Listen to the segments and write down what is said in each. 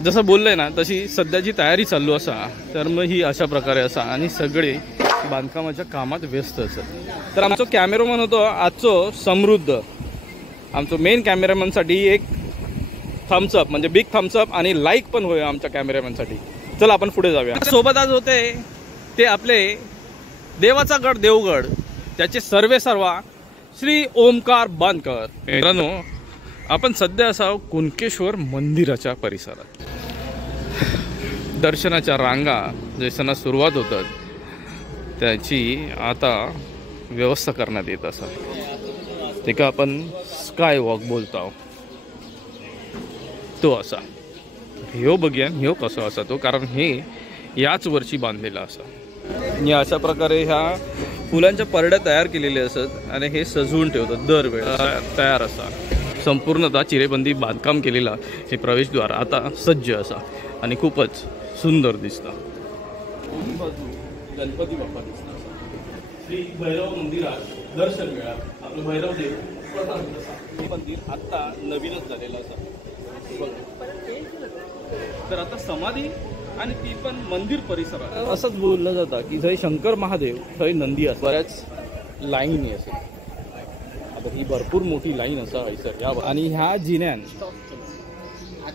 जसं बोललंय ना तशी सध्याची तयारी चालू असा तर मग ही अशा प्रकारे असा आणि सगळे बांधकामाच्या कामात व्यस्त असत। तर आमचो कॅमेरामन होतो आजचो समृद्ध, आमचो मेन कॅमेरामॅनसाठी एक थम्सअप म्हणजे बिग थम्सअप आणि लाईक पण होय आमच्या कॅमेरामॅनसाठी। चला आपण पुढे जाऊया। सोबत आज होते ते आपले देवाचा गड देवगड त्याचे सर्वेसर्वा श्री ओमकार बांधकर। मित्रांनो आपण सध्या असा कुणकेश्वर मंदिराच्या परिसरात दर्शनाच्या रांगा जैसना सुरुवात होतात त्याची आता व्यवस्था करण्यात येत असा ते का आपण स्काय वॉक बोलतो तो असा ह्यो बघूया ह्यो कसो असा तो, कारण हे याच वर्षी बांधलेला असा। या अशा प्रकारे ह्या फुलांच्या परड्या तयार केलेल्या असतात आणि हे सजवून ठेवतात दरवेळेला तयार असा। संपूर्णतः चिरेबंदी बांधकाम केलेला हे प्रवेशद्वार आता सज्ज असा आणि खूपच सुंदर दिसता। गणपती बाप्पा दिसता श्री भैरव मंदिरात दर्शन मिळा आपलं भैरव देव प्रधान असा हे मंदिर आता नवीनच झालेलं असा। तर आता समाधी आणि ती पण मंदिर परिसरात असंच बोललं जातं की जय शंकर महादेव थंय नंदी असं बऱ्याच लाईन असेल। आता ही भरपूर मोठी लाईन असा हैसर या आणि ह्या जिन्यान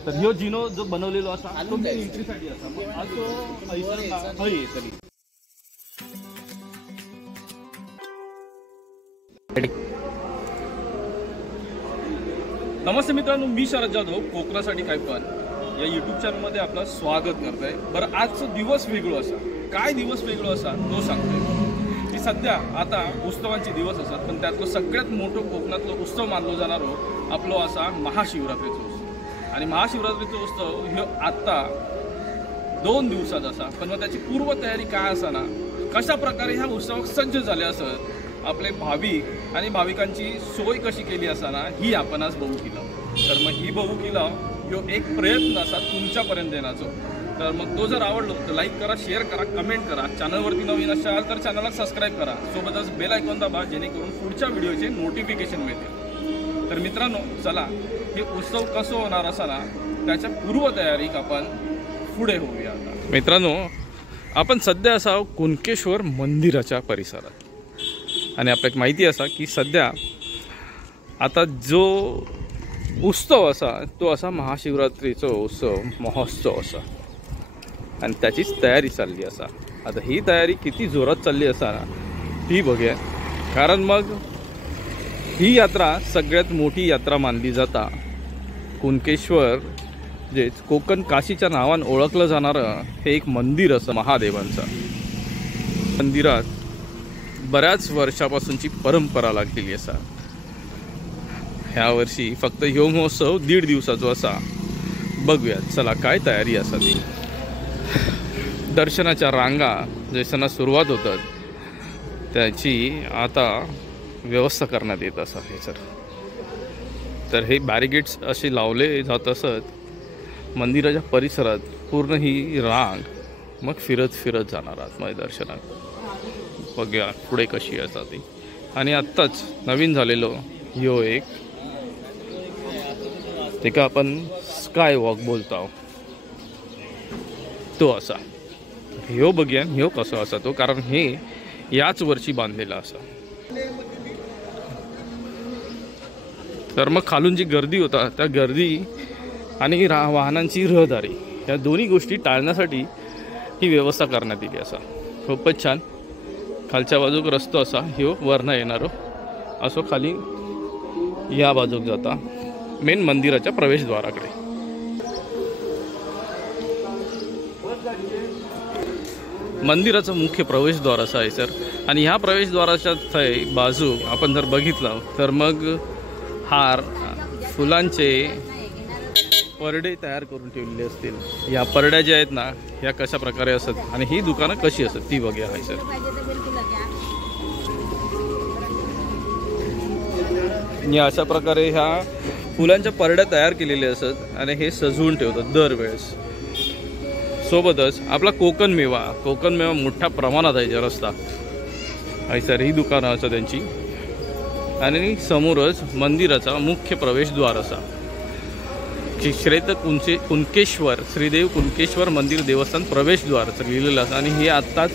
तर ह्यो जिनो जो बनवलेलो असा तो एंट्रीसाठी असा मग असो हैसर ना हय येतली। नमस्ते मित्रांनो, मी शरद जाधव कोकणासाठी काय पण या यूट्यूब चॅनलमध्ये आपलं स्वागत करतोय। बरं आजचा दिवस वेगळो असा, काय दिवस वेगळो असा तो सांगतोय की सध्या आता उत्सवांचे दिवस असतात पण त्यातलं सगळ्यात मोठं कोकणातलं उत्सव मानलो जाणारो आपलो असा महाशिवरात्रीचा उत्सव। आणि महाशिवरात्रीचा उत्सव ह्यो आता 2 दिवसात असा पण मग त्याची पूर्वतयारी काय असा ना, कशा प्रकारे ह्या उत्सवाक सज्ज झाले असत, आपले भाविक आणि भाविकांची सोय कशी केली असा ना ही आपण आज बघू केलं। तर मग ही बघू केलं ह्यो एक प्रयत्न असा तुमच्यापर्यंत येण्याचा। तर मग तो जर आवडलो तर लाईक करा, शेअर करा, कमेंट करा। चॅनलवरती नवीन असाल तर चॅनलला सबस्क्राईब करा, सोबतच बेल आयकॉन दाबा जेणेकरून पुढच्या व्हिडिओचे नोटिफिकेशन मिळतील। तर मित्रांनो चला हे उत्सव कसं होणार असा ना त्याच्या पूर्वतयारीक आपण पुढे होऊया। मित्रांनो आपण सध्या असा कुणकेश्वर मंदिराच्या परिसरात आणि आपल्याला माहिती असा की सध्या आता जो उत्सव असा तो असा महाशिवरात्रीचा उत्सव महोत्सव असा आणि त्याचीच तयारी चालली असा। आता ही तयारी किती जोरात चालली असा ना ती बघूया, कारण मग ही यात्रा सगळ्यात मोठी यात्रा मानली जाता। कुणकेश्वर जे कोकण काशीच्या नावाने ओळखलं जाणारं हे एक मंदिर असं महादेवांचं। मंदिरात बऱ्याच वर्षापासूनची परंपरा लागलेली असा। ह्या वर्षी फक्त ह्यो महोत्सव 1.5 दिवसाचा असा। बघूया चला काय तयारी असा ती। दर्शनाच्या रांगा जैसना सुरुवात होतात त्याची आता व्यवस्था करण्यात येत असा हे सर। तर हे बॅरिगेट्स असे लावले जात असत मंदिराच्या परिसरात, पूर्ण ही रांग मग फिरत फिरत जाणार आतमध्ये दर्शनात। बघूया पुढे कशी असा ती। आणि आत्ताच नवीन झालेलो ह्यो एक ते का आपण स्काय वॉक बोलतो तो असा ह्यो बघूया ह्यो कसो असा तो, कारण हे याच वर्षी बांधलेला असा। तर मग खालून जी गर्दी होता त्या गर्दी आणि वाहनांची रहदारी या दोन्ही गोष्टी टाळण्यासाठी ही व्यवस्था करण्यात आली असा। खूपच छान। खालच्या बाजूक रस्तो असा ह्यो वरना येणारो असो खाली या बाजूक जाता मेन मंदिराच्या प्रवेशद्वाराकडे। मंदिराचा मुख्य प्रवेशद्वार असा आहे सर आणि ह्या प्रवेशद्वाराच्या थय बाजू आपण जर बघितलं तर मग हार फुलांचे परडे तयार करून ठेवलेले असतील। या परड्या ज्या आहेत ना ह्या कशा प्रकारे असतात आणि ही दुकानं कशी असतात ती बघूया आहे सर। या अशा प्रकारे ह्या फुलांच्या परड्या तयार केलेल्या असतात आणि हे सजवून ठेवतात दरवेळेस। सोबतच आपला कोकण मेवा मोठ्या प्रमाणात आहे जर रस्ता आहे सर। ही दुकानं असतात त्यांची आणि समोरच मंदिराचा मुख्य प्रवेशद्वार असा। क्षेत्र कुणकेश्वर श्रीदेव कुणकेश्वर मंदिर देवस्थान प्रवेशद्वार लिहिलेलं असं आणि हे आत्ताच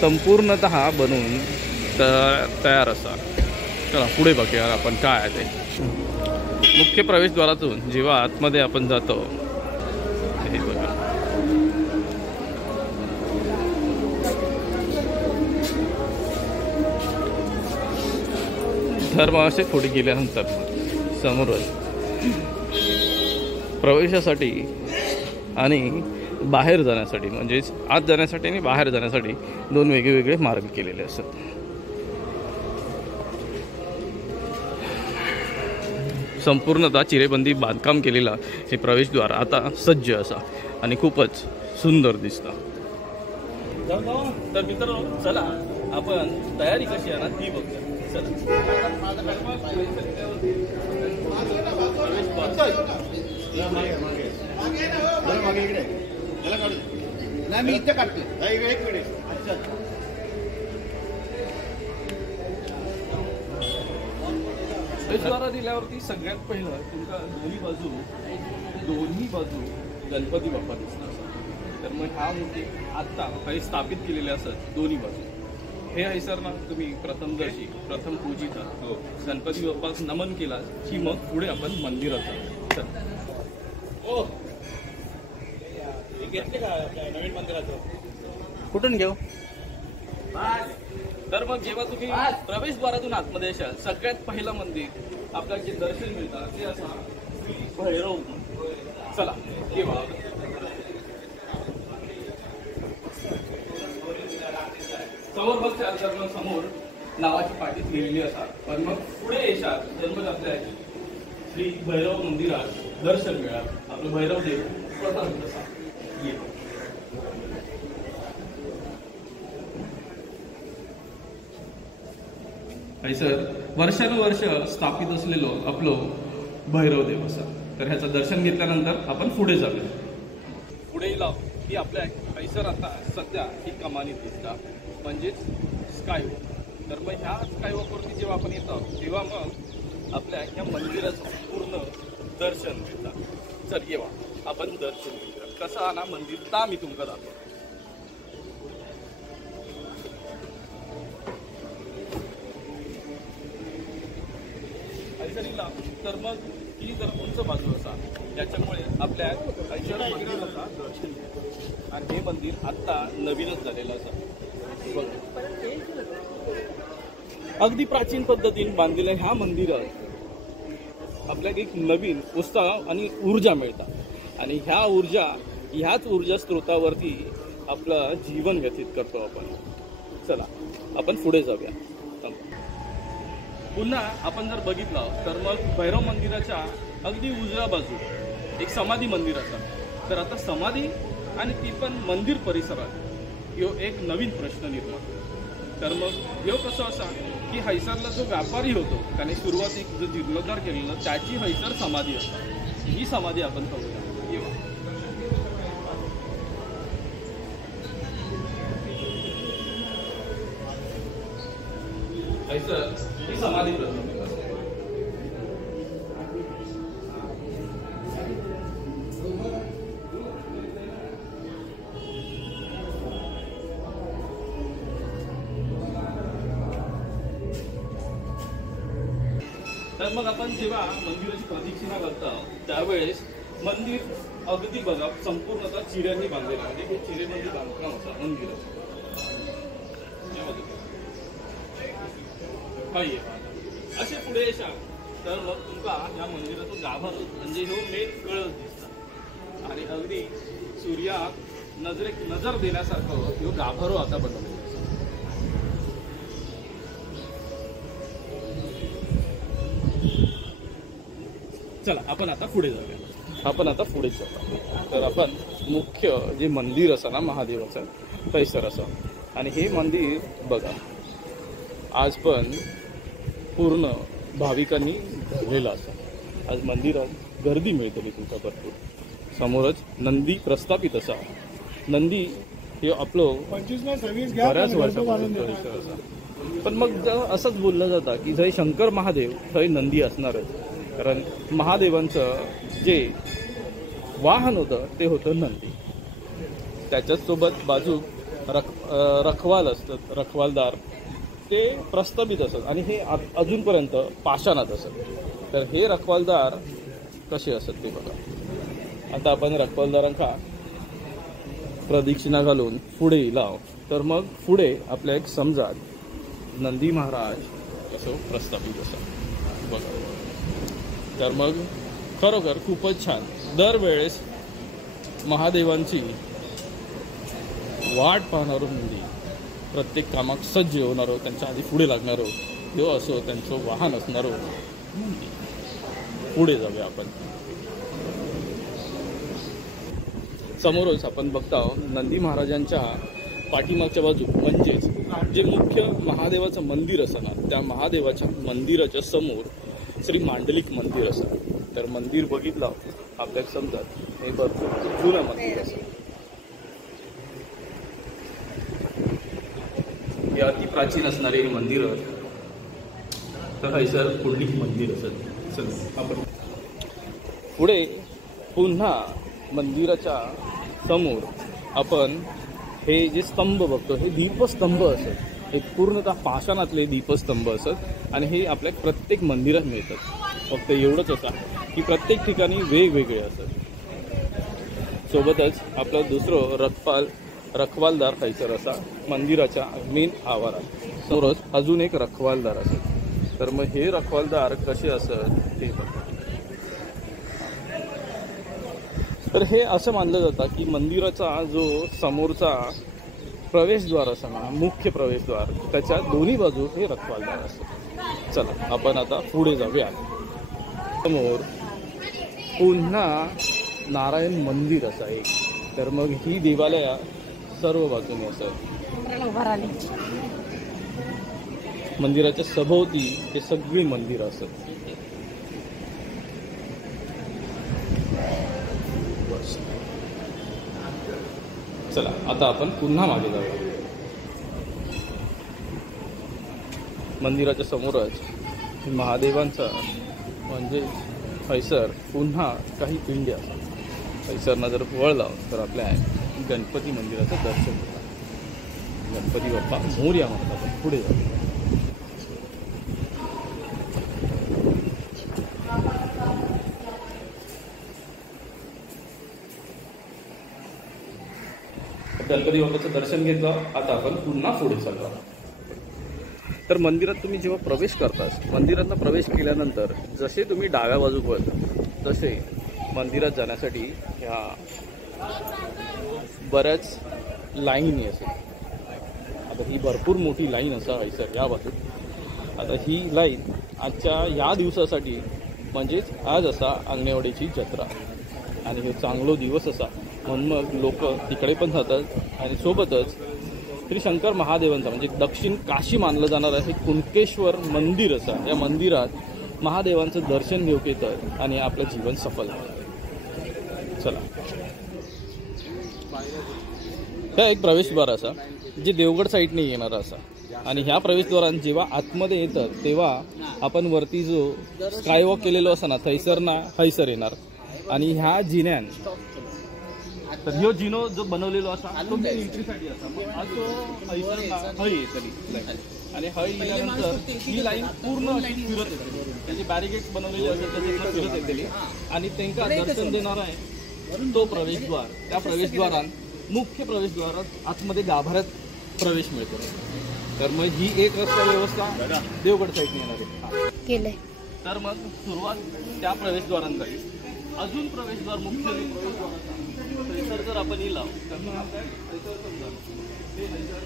संपूर्णतः बनवून तयार असा. चला पुढे बघूया आपण काय आहे ते. मुख्य प्रवेशद्वारातून जेव्हा आतमध्ये आपण जातो हे बघा, धर्माशे थोडी गेल्यानंतर समोरच प्रवेशासाठी आणि बाहेर जाण्यासाठी म्हणजेच आत जाण्यासाठी आणि बाहेर जाण्यासाठी दोन वेगवेगळे मार्ग केलेले असतात. संपूर्णतः चिरेबंदी बांधकाम केलेला हे प्रवेशद्वार आता सज्ज असा आणि खूपच सुंदर दिसतं. तर मित्रांनो चला आपण तयारी कशी आहे ना ती बघूया. प्रवेशद्वार दिल्यावरती सगळ्यात पहिलं तुमका दोन्ही बाजू गणपती बाप्पा दिसणार. तर मग हा मूर्ती आत्ता काही स्थापित केलेले असतात दोन्ही बाजू. हे आहे सर ना तुम्ही प्रथम पूजिता गणपती बाप्पास नमन केला की मग पुढे आपण मंदिरात जातो. नवीन मंदिराचं कुठून घेऊ. तर मग जेव्हा तुम्ही प्रवेशद्वारातून आतमध्ये असाल सगळ्यात पहिलं मंदिर आपल्याला जे दर्शन मिळतं ते असं भैरव. चला जेव्हा समोर बघ समोर नावाची पाठी लिहिलेली असतात. पण मग पुढे येशाल जन्म आपल्या श्री भैरव मंदिरात दर्शन मिळा. आपलं भैरव देव प्रथम कसा सर वर्षानुवर्ष स्थापित असलेलो आपलो भैरव देव असा. तर ह्याचं दर्शन घेतल्यानंतर आपण पुढे जाऊया. पुढे लाव की आपल्या कैसर आता सध्या ही कमानी दिसतात म्हणजेच स्कायवॉक. तर मग ह्या स्कायवॉकवरती जेव्हा आपण येतो तेव्हा मग आपल्या ह्या मंदिराचं पूर्ण दर्शन मिळतं. चल येवा आपण दर्शन घेऊया. कसं हा ना मंदिर ता मी तुमका दाखवतो. तर मग ही जर उंच बाजू असा त्याच्यामुळे आपल्या ऐश्वर मंदिराचा दर्शन घेतो. आणि हे मंदिर आत्ता नवीनच झालेलं असं अगदी प्राचीन पद्धतीने बांधलेल्या ह्या मंदिरात आपल्याला एक नवीन उत्साह आणि ऊर्जा मिळतात. आणि ह्याच ऊर्जा स्रोतावरती आपलं जीवन व्यतीत करतो आपण. चला आपण पुढे जाऊया. पुन्हा आपण जर बघितलं तर मग भैरव मंदिराच्या अगदी उजव्या बाजू एक समाधी मंदिर असतात. तर आता समाधी आणि ती पण मंदिर परिसरात ह्यो एक नवीन प्रश्न निर्माण. तर मग ह्यो कसं असा की हैसरला जो व्यापारी होतो त्याने सुरुवातीक जो जीर्णोद्धार केलेला त्याची हैसर समाधी असतात. ही समाधी आपण पाहूया. हैसर ही समाधी प्रथम तर मग आपण जेव्हा मंदिराची प्रदक्षिणा करतो त्यावेळेस मंदिर अगदी बघा संपूर्णतः चिऱ्यांनी बांधलेलं म्हणजे हे चिरेमध्ये बांधकाम होता मंदिराचं. असे पुढे येशाल तर मग तुमका या मंदिराचं गाभार म्हणजे ह्यो मेन कळस दिसतात. आणि अगदी सूर्याक नजर देण्यासारखं ह्यो गाभारो आता बनवलेला. चला आपण आता पुढे जाऊया. तर आपण मुख्य जे मंदिर असं ना महादेवाचं थैसर असं. आणि हे मंदिर बघा आज पण पूर्ण भाविकांनी भरलेलं असं. आज मंदिरात गर्दी मिळते मी तुमचा भरपूर. समोरच नंदी प्रस्थापित असा. नंदी हे आपलं बऱ्याच वर्षापासून परिसर असा. पण मग असंच बोललं जातं की जय शंकर महादेव थंय नंदी असणारच. कारण महादेवांचं जे वाहन होतं ते होतं नंदी. त्याच्याच सोबत बाजू रखवाल असतात, रखवालदार, ते प्रस्थापित असत आणि हे अजूनपर्यंत पाषाणात असत. तर हे रखवालदार कसे असत ते बघा. आता आपण रखवालदारांका प्रदक्षिणा घालून पुढे लाव, तर मग पुढे आपल्या एक समजात नंदी महाराज असं प्रस्थापित असत बघा. तर मग खरोखर खूपच छान. दरवेळेस महादेवांची वाट पाहणारो नंदी, प्रत्येक कामाक सज्ज होणारो, त्यांच्या आधी पुढे लागणारो ह्यो असो त्यांचं वाहन असणारो नंदी. पुढे जाऊया आपण. समोरच आपण बघता नंदी महाराजांच्या पाठीमागच्या बाजू म्हणजेच जे मुख्य महादेवाचं मंदिर असणार, त्या महादेवाच्या मंदिराच्या समोर श्री मांडलिक मंदिर असं. तर मंदिर बघितलं आपल्याला समजत हे भरपूर जुनं मंदिर असं. हे अति प्राचीन असणारे मंदिर तर हैसर पुंडलिक मंदिर असत. चल आपण पुढे पुन्हा मंदिराच्या समोर आपण हे जे स्तंभ बघतो हे दीपस्तंभ असत. हे पूर्णतः पाषाणातले दीपस्तंभ असत आणि हे आपल्या प्रत्येक मंदिरात मिळतात. फक्त एवढंच असं की प्रत्येक ठिकाणी वेगवेगळे असत. सोबतच आपलं दुसरं रखवालदार हैसर असा मंदिराच्या मेन आवारात समोरच अजून एक रखवालदार असत. तर मग हे रखवालदार कसे असत ते बघा. तर हे असं मानलं जातं की मंदिराचा जो समोरचा प्रवेशद्वार असं ना, मुख्य प्रवेशद्वार, त्याच्या दोन्ही बाजू हे रखवालदार असतात. चला आपण आता पुढे जाऊया. समोर पुन्हा नारायण मंदिर असा एक. तर मग ही देवालय सर्व बाजूने असत. मंदिराच्या सभोवती हे सगळी मंदिर असत. चला आता आपण पुन्हा मागे जाऊया. मंदिराच्या समोरच महादेवांचा म्हणजे हैसर पुन्हा काही पिंड्या असतात. हैसरना जर वळला तर आपल्या गणपती मंदिराचं दर्शन होतं. गणपती बाप्पा मोरया म्हणतात. आपण पुढे जाऊ. गणपती बाप्पाचं दर्शन घेतलं. आता आपण पुन्हा पुढे चाललो. तर मंदिरात तुम्ही जेव्हा प्रवेश करतास, मंदिरातनं प्रवेश केल्यानंतर जसे तुम्ही डाव्या बाजू वळता तसे मंदिरात जाण्यासाठी ह्या बऱ्याच लाईनी असेल. आता ही भरपूर मोठी लाईन असा हैसर या बाजूत. आता ही लाईन आजच्या या दिवसासाठी म्हणजेच आज असा अंगणेवाडीची जत्रा आणि हे चांगलो दिवस असा म्हणून मग लोक तिकडे पण जातात. आणि सोबतच श्री शंकर महादेवांचा म्हणजे दक्षिण काशी मानलं जाणारं हे कुणकेश्वर मंदिर असं, या मंदिरात महादेवांचं दर्शन घेऊक येतं आणि आपलं जीवन सफल होतं. चला ह्या एक प्रवेशद्वार असा जे देवगड साईडने येणारा असा. आणि ह्या प्रवेशद्वारात जेव्हा आतमध्ये येतात तेव्हा आपण वरती जो स्कायवॉक केलेलो असा ना थैसरना हैसर येणार. आणि ह्या जिन्यान तर ह्यो जिनो जो बनवलेलो असा तो एंट्रीसाठी असा असो हैसरला हय येतली. आणि हय गेल्यानंतर ही लाईन पूर्ण अशी फिरत येते. त्याचे बॅरिकेड्स बनवलेले असतात त्याच्यातून फिरत येतली आणि त्यांना दर्शन देणार आहे तो प्रवेशद्वार. त्या प्रवेशद्वारात मुख्य प्रवेशद्वारात आतमध्ये गाभाऱ्यात प्रवेश मिळतो. तर मग ही एक रस्ता व्यवस्था देवगड साईडने येणार आहे. तर मग सुरुवात त्या प्रवेशद्वारांत झाली. अजून प्रवेशद्वार मुख्य हैसर जर आपण येला तर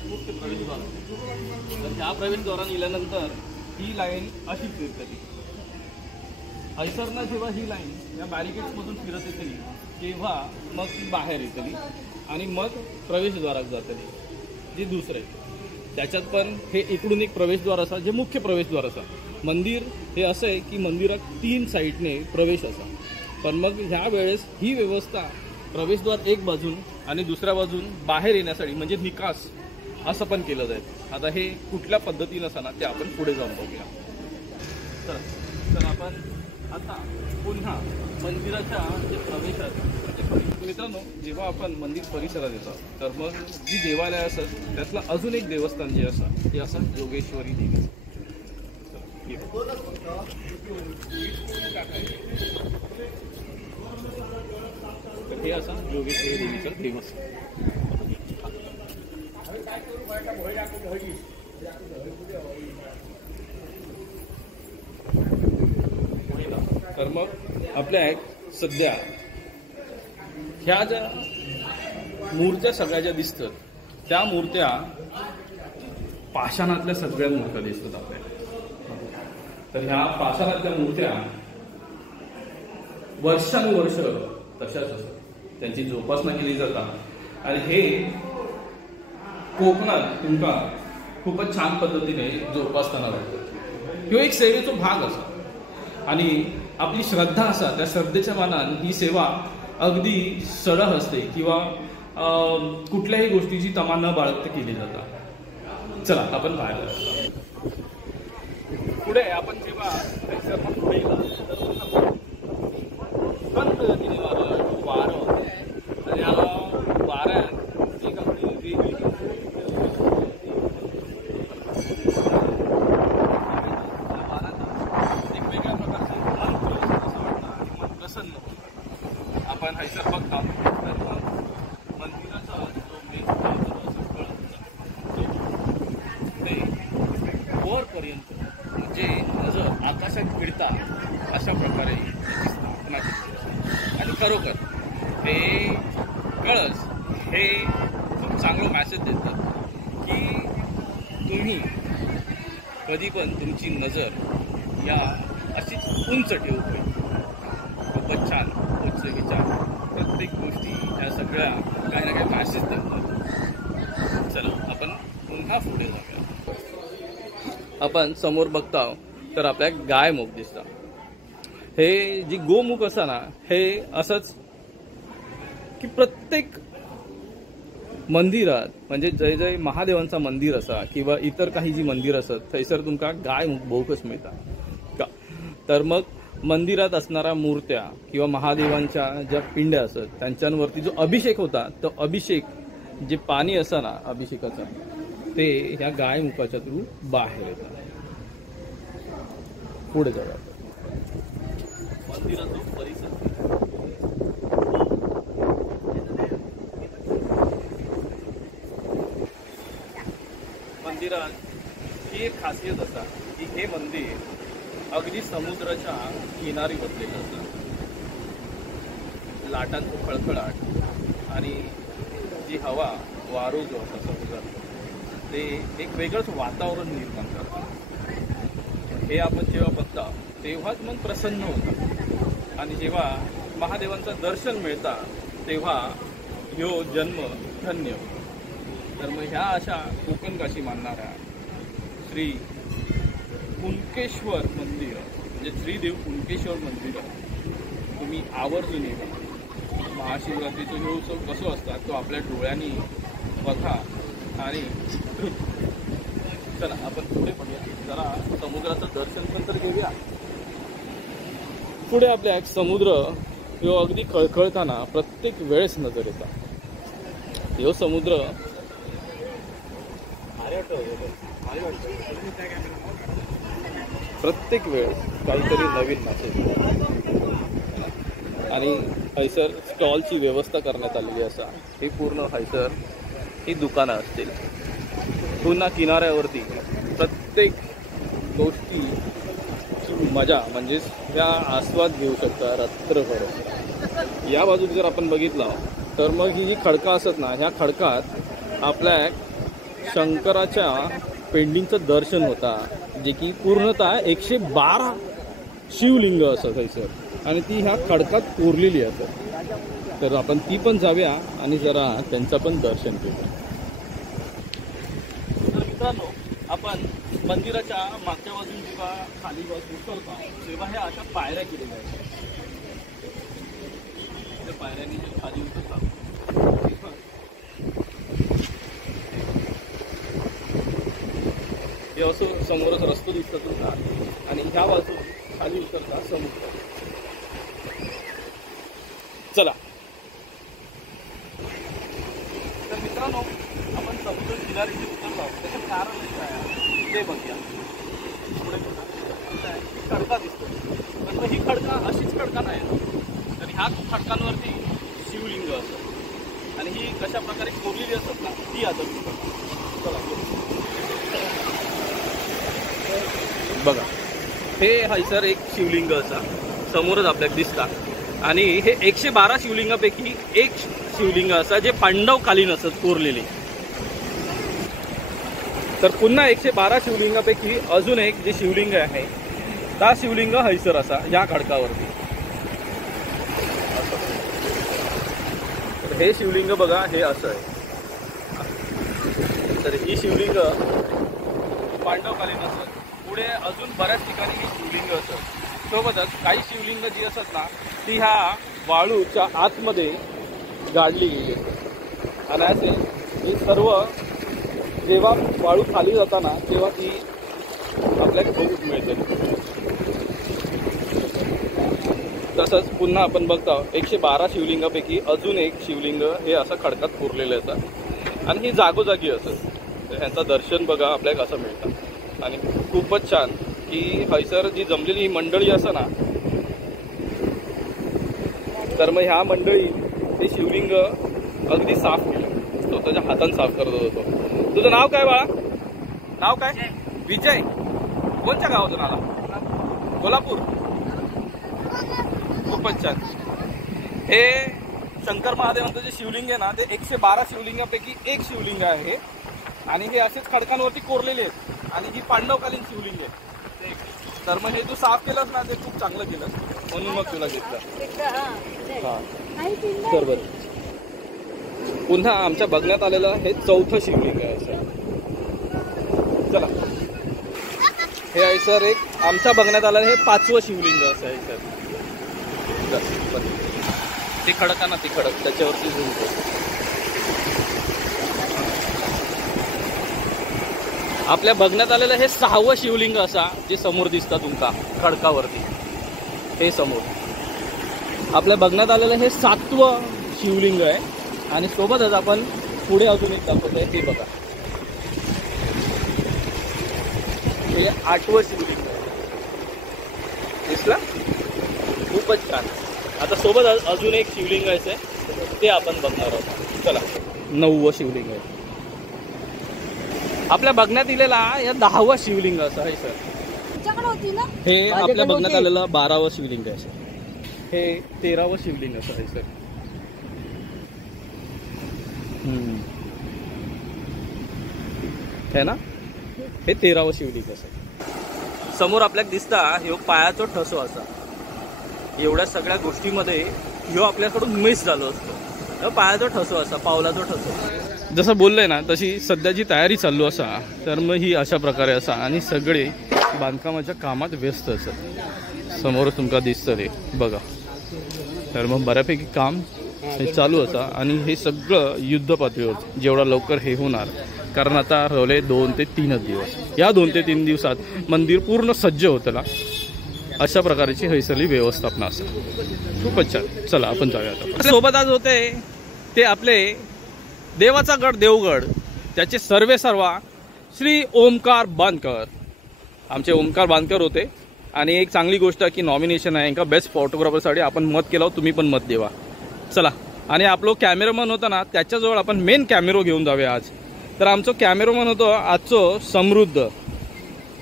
मुख्य प्रवेशद्वार. तर ह्या प्रवेशद्वारात गेल्यानंतर ही लाईन अशी फिरते. हैसरनं जेव्हा ही लाईन या बॅरिकेड्समधून फिरत येतली तेव्हा मग ती बाहेर येतली आणि मग प्रवेशद्वारात जातली जे दुसरे. त्याच्यात पण हे इकडून एक प्रवेशद्वार असा जे मुख्य प्रवेशद्वार असा. मंदिर हे असं आहे की मंदिरात 3 साईडने प्रवेश असा. पण मग ह्या वेळेस ही व्यवस्था प्रवेशद्वार एक बाजून आणि दुसऱ्या बाजून बाहेर येण्यासाठी म्हणजे निकास असं पण केलं जाईल. आता हे कुठल्या पद्धतीनं असं ना ते आपण पुढे जाऊन बघूया. तर आपण आता पुन्हा मंदिराच्या जे प्रवेशात मित्रांनो, जेव्हा आपण मंदिर परिसरात येतो तर मग जी देवालय असत त्यातलं अजून एक देवस्थान जे असं ते असं योगेश्वरी देवी. हे असं योगेश्वरी देवीचं देवस्थान. तर मग आपल्या सध्या ह्या ज्या मूर्त्या सगळ्या ज्या दिसतात त्या मूर्त्या पाषाणातल्या सगळ्या मूर्त्या दिसतात आपल्याला. तर ह्या पाषाणातल्या मूर्त्या वर्षानुवर्ष तशाच असतात, त्यांची जोपासना केली जातात आणि हे कोकणात तुमका खूपच छान पद्धतीने जोपासताना वाटतं. ह्यो एक सेवेचो भाग असा आणि आपली श्रद्धा असा त्या श्रद्धेच्या मानान ही सेवा अगदी सडक असते किंवा कुठल्याही गोष्टीची तमा न बाळगता केली जातात. चला आपण पाहायला पुढे आपण जेव्हा पुढे बंद गतीने वारं आणि या वाऱ्यात एक आपली वेगळी वेगवेगळ्या प्रकारचे मन प्रसन्न होतं. आपण हैसर बघता तर मंदिराचा जो मेन ते वरपर्यंत म्हणजे नजर आकाशात फिरता अशा प्रकारे स्थापना केली. आणि खरोखर हे कळस हे खूप चांगलं मॅसेज देतात की तुम्ही कधी पण तुमची नजर या अशीच उंच ठेवू पाहिजे. खूपच छान उच्च विचार प्रत्येक गोष्टी या सगळ्या काही ना काही मॅसेज देतात. चला आपण पुन्हा पुढे जाऊया. आपण समोर बघता तर आपल्या गायमुख दिसतं. हे जी गोमुख असा ना हे असंच की प्रत्येक मंदिरात म्हणजे जय जय महादेवांचा मंदिर असा किंवा इतर काही जी मंदिर असत थंयसर तुमका गायमुख भोवकच मिळता का. तर मग मंदिरात असणाऱ्या मूर्त्या किंवा महादेवांच्या ज्या पिंड्या असत त्यांच्यावरती जो अभिषेक होता तो अभिषेक जे पाणी असा ना अभिषेकाचं ते ह्या गायमुखाच्या थ्रू बाहेर येतात. पुढे जाऊया. मंदिराचा परिसर मंदिरात ही एक खासियत असा की हे मंदिर अगदी समुद्राच्या किनारी बसलेलं असतं. लाटांचं खळखळाट आणि जी हवा वारू जो असा समुद्रात ते एक वेगळंच वातावरण निर्माण करतं. हे आपण जेव्हा बघता तेव्हाच मन प्रसन्न होतं आणि जेव्हा महादेवांचं दर्शन मिळता तेव्हा ह्यो जन्म धन्य. तर मग ह्या अशा कोकण काशी मानणाऱ्या श्री कुणकेश्वर मंदिर म्हणजे श्रीदेव कुणकेश्वर मंदिर तुम्ही आवर्जून येता. महाशिवरात्रीचा जो उत्सव कसो असतात तो आपल्या डोळ्यांनी बघा आणि चला आपण पुढे बघूया. जरा समुद्राचं दर्शन पण तर घेऊया. पुढे आपल्या एक समुद्र ह्यो अगदी खळखळताना प्रत्येक वेळेस नजर येतात. ह्यो समुद्र प्रत्येक वेळेस काहीतरी नवीन मॅसेज आणि हैसर स्टॉलची व्यवस्था करण्यात आलेली असा. ही पूर्ण हैसर ही दुकानं असतील. पुन्हा किनाऱ्यावरती प्रत्येक गोष्टीची मजा म्हणजेच त्या आस्वाद घेऊ शकता रात्रभर. या बाजूला जर आपण बघितलं तर मग ही जी खडका असत ना ह्या खडकात आपल्या शंकराच्या पेंडिंगचं दर्शन होता जे की पूर्णतः 112 शिवलिंग असत हैसर आणि ती ह्या खडकात कोरलेली असत. तर आपण ती पण जाऊया आणि जरा त्यांचं पण दर्शन घेऊया. मित्रांनो आपण मंदिराच्या मागच्या बाजून जेव्हा खाली बाजू उतरतो तेव्हा ह्या अशा पायऱ्या केलेल्या आहेत. त्या पायऱ्यांनी जे खाली उतरतात हे असं समोरच रस्ता दिसतात आणि ह्या बाजू खाली उतरता समुद्र. चला. तर मित्रांनो, आपण समुद्र किनारी उतरलो त्याचं कारण काय ते बघूया. पुढे खडका दिसतो, तर ही खडका अशीच खडका नाही, तर ह्या खडकांवरती शिवलिंग असतं आणि ही कशा प्रकारे कोरलेली असतात ना ती आता चला बघा. हे हैसर एक शिवलिंग असा समोरच आपल्याला दिसतात आणि हे 112 शिवलिंगापैकी एक शिवलिंग असा जे पांडवकालीन असत कोरलेले. तर पुन्हा 112 शिवलिंगापैकी अजून एक जे शिवलिंग आहे त्या शिवलिंग हैसर असा या खडकावरती. तर हे शिवलिंग बघा हे असं आहे. तर ही शिवलिंग पांडवकालीन असत. पुढे अजून बऱ्याच ठिकाणी ही शिवलिंग असत. सोबतच काही शिवलिंग जी असतात ना ती ह्या वाळूच्या आतमध्ये गाडली गेली आणि असे हे सर्व जेव्हा वाळू खाली जाताना तेव्हा ती आपल्याला बघूक मिळते. तसंच पुन्हा आपण बघतो 112 शिवलिंगापैकी अजून एक शिवलिंग हे असं खडकात कोरलेलं असतं आणि ही जागोजागी असत. ह्यांचं दर्शन बघा आपल्याला असं मिळतं आणि खूपच छान की हैसर जी जमलेली ही मंडळी असं ना तर मग ह्या मंडळी ते शिवलिंग अगदी साफ केलं. तो त्याच्या हाताने साफ करत होतो. तुझं नाव काय बाळा? नाव काय? विजय. कोणत्या गावातून आला? कोल्हापूर. खूपच छान. हे शंकर महादेवांचं जे शिवलिंग आहे ना ते 112 शिवलिंगापैकी एक शिवलिंग आहे आणि हे असेच खडकांवरती कोरलेले आहेत आणि ही पांडवकालीन शिवलिंग आहे. तर मग हे तू साफ केलंस ना ते खूप चांगलं केलं म्हणून मग तुला घेतलं. हां बरोबर. पुन्हा आमच्या बघण्यात आलेलं हे 4थं शिवलिंग आहे सर. चला हे आहे सर एक आमच्या बघण्यात आलेलं हे 5वं शिवलिंग असं आहे सर. ते खडक ना ती खडक त्याच्यावरती झुलतो. आपल्या बघण्यात आलेलं हे 6वं शिवलिंग असा जे समोर दिसतं तुमका खडकावरती. हे समोर आपल्या बघण्यात आलेलं हे 7वं शिवलिंग आहे आणि सोबतच आपण पुढे अजून एक दाखवतोय हे बघा हे 8वं शिवलिंग आहे. दिसला? खूपच छान. आता सोबत अजून एक शिवलिंग आहे ते आपण बघणार आहोत. चला 9वं शिवलिंग आहे. आपल्या बघण्यात दिलेला या 10वं शिवलिंग असं आहे सर. हे आपल्या बघण्यात आलेलं 12वं शिवलिंग आहे सर. हे 13वं शिवलिंग असं आहे सर. है ना हे 13वं शिवलिंग असं. समोर आपल्याला दिसता ह्यो पायाचो ठसो असा. एवढ्या सगळ्या गोष्टीमध्ये ह्यो आपल्याकडून मिस झालो असतो. पायाचो ठसो असा पावलाचो ठसो. जसं बोललंय ना तशी सध्याची तयारी चालू असा तर मग ही अशा प्रकारे असा आणि सगळे बांधकामाच्या कामात व्यस्त असत. समोर तुमका दिसतं ते बघा. तर मग बऱ्यापैकी काम हे चालू असा आणि हे सगळं युद्ध पातळीवर जेवढा लवकर हे होणार कारण आता राहिले 2 ते 3 दिवस. या 2 ते 3 दिवसात मंदिर पूर्ण सज्ज होतं. अशा प्रकारची हैसरली व्यवस्थापना असते. खूपच छान. चला आपण जाऊया आता. सोबत आज होते ते आपले देवाचा गड देवगड त्याचे सर्वा श्री ओमकार बांदकर. आमचे ओमकार बांदकर होते आणि एक चांगली गोष्ट की नॉमिनेशन आहे का बेस्ट फोटोग्राफरसाठी आपण मत केलं. तुम्ही पण मत देवा. चला आणि आपलो कॅमेरामन होता ना त्याच्याजवळ आपण मेन कॅमेरा घेऊन जाऊया आज. तर आमचं कॅमेरामन होतो आजचं समृद्ध.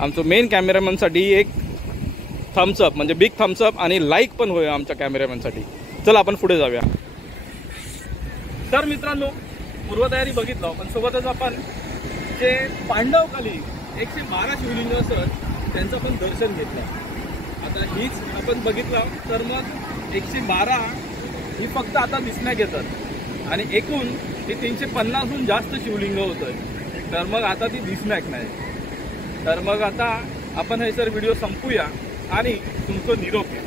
आमचं मेन कॅमेरामनसाठी एक थम्सअप म्हणजे बिग थम्सअप आणि लाईक पण होईल आमच्या कॅमेरामॅनसाठी. चला आपण पुढे जाऊया. तर मित्रांनो पूर्वतयारी बघितलं पण सोबतच आपण जे पांडवकालीन 112 शिवलिंग असत त्यांचं पण दर्शन घेतलं. आता हीच आपण बघितलं तर मग 112 ही फक्त आता दिसण्यात येतात आणि एकूण हे 350हून जास्त शिवलिंग होतं. तर मग आता ती दिसण्यात नाही. तर मग आता आपण हे सर व्हिडिओ संपूया आणि तुमचं निरोप घ्या.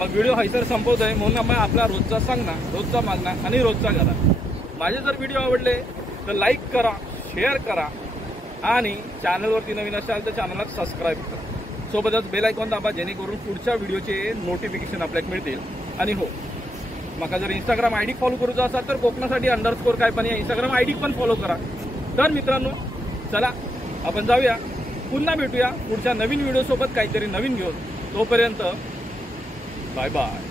मग व्हिडिओ हैसर संपवत आहे म्हणून मग आपला रोजचा सांगणार रोजचा मागणार आणि रोजचा करा. माझे जर व्हिडिओ आवडले तर लाईक करा शेअर करा आणि चॅनलवरती नवीन असाल तर चॅनलला सबस्क्राईब करा. सोबतच बेल आयकॉन दाबा जेणेकरून पुढच्या व्हिडिओचे नोटिफिकेशन आपल्याला मिळतील. आणि हो म्हाका जर इंस्टाग्राम आयडी फॉलो करूचो असा तर कोकणासाठी अंडरस्कोर काय पण या इंस्टाग्राम आयडी पण फॉलो करा. तर मित्रांनो चला आपण जाऊया, पुन्हा भेटूया पुढच्या नवीन व्हिडिओ सोबत काहीतरी नवीन घेऊन. तोपर्यंत बाय बाय.